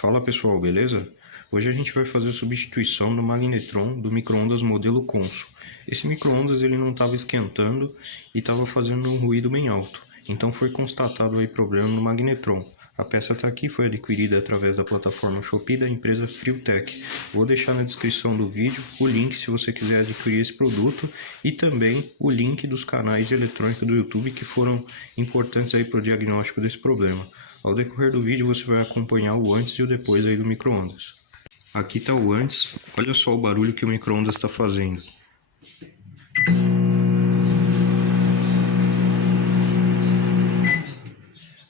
Fala pessoal, beleza? Hoje a gente vai fazer a substituição do magnetron do micro-ondas modelo Consul. Esse micro-ondas ele não estava esquentando e estava fazendo um ruído bem alto. Então foi constatado aí problema no magnetron. A peça está aqui, foi adquirida através da plataforma Shopee da empresa Freetech. Vou deixar na descrição do vídeo o link se você quiser adquirir esse produto e também o link dos canais de eletrônica do YouTube que foram importantes aí para o diagnóstico desse problema. Ao decorrer do vídeo você vai acompanhar o antes e o depois aí do micro-ondas. Aqui está o antes, olha só o barulho que o micro-ondas está fazendo.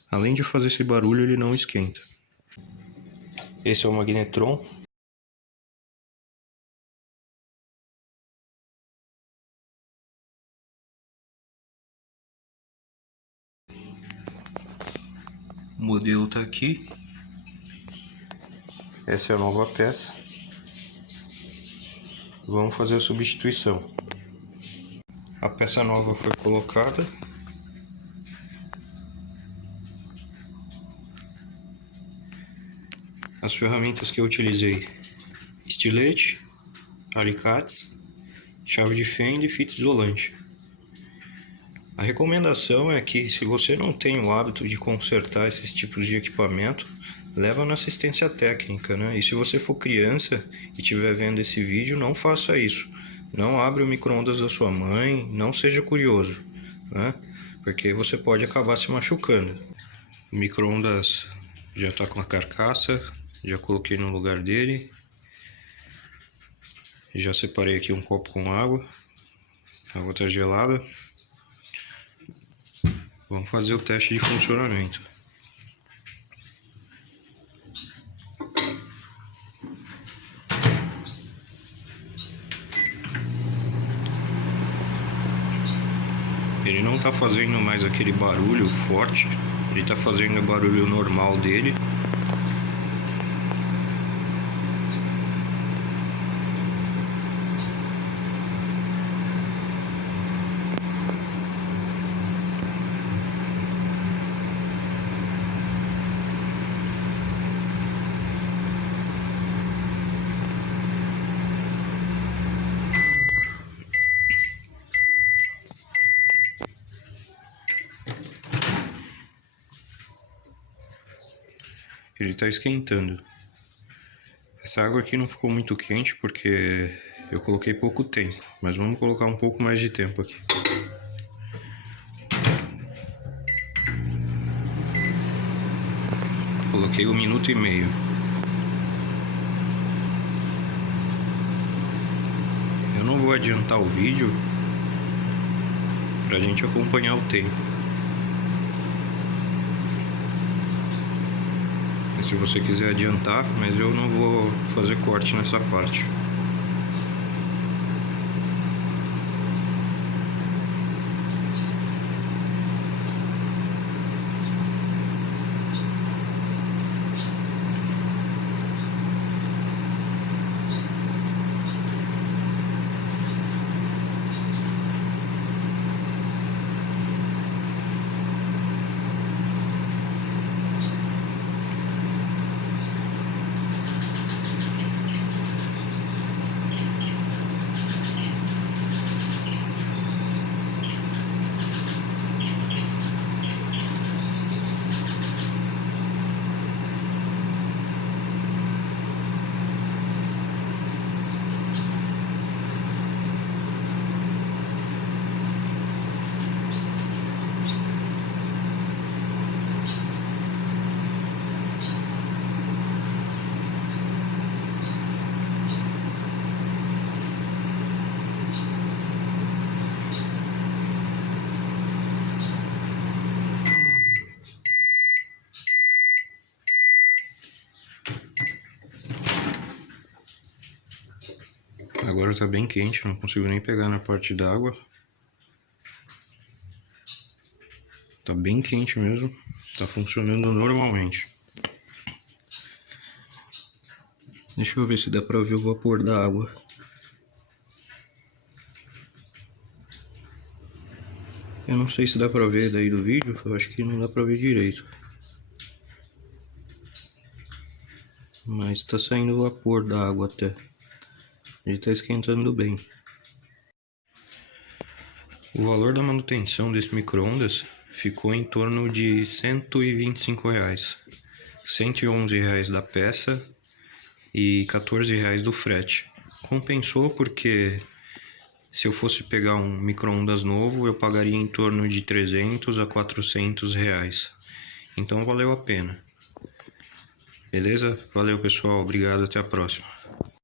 Além de fazer esse barulho, ele não esquenta. Esse é o magnetron. O modelo está aqui. Essa é a nova peça. Vamos fazer a substituição. A peça nova foi colocada. As ferramentas que eu utilizei: estilete, alicates, chave de fenda e fita isolante. A recomendação é que, se você não tem o hábito de consertar esses tipos de equipamento, leva na assistência técnica, né? E se você for criança e estiver vendo esse vídeo, não faça isso. Não abra o micro-ondas da sua mãe, não seja curioso, né? Porque você pode acabar se machucando. O micro-ondas já está com a carcaça, já coloquei no lugar dele. Já separei aqui um copo com água. A água está gelada. Vamos fazer o teste de funcionamento. Ele não está fazendo mais aquele barulho forte, ele está fazendo o barulho normal dele. Ele está esquentando. Essa água aqui não ficou muito quente porque eu coloquei pouco tempo, mas vamos colocar um pouco mais de tempo aqui. Coloquei 1 minuto e meio. Eu não vou adiantar o vídeo pra gente acompanhar o tempo. Se você quiser adiantar, mas eu não vou fazer corte nessa parte. Agora tá bem quente, não consigo nem pegar na parte d'água. Tá bem quente mesmo, tá funcionando normalmente. Deixa eu ver se dá pra ver o vapor da água. Eu não sei se dá pra ver daí do vídeo, eu acho que não dá pra ver direito. mas está saindo vapor da água até. Ele está esquentando bem. O valor da manutenção desse micro-ondas ficou em torno de R$ 125, R$ 111 da peça e R$ 14 do frete. Compensou porque se eu fosse pegar um micro-ondas novo, eu pagaria em torno de 300 a 400 reais. Então valeu a pena. Beleza? Valeu, pessoal. Obrigado. Até a próxima.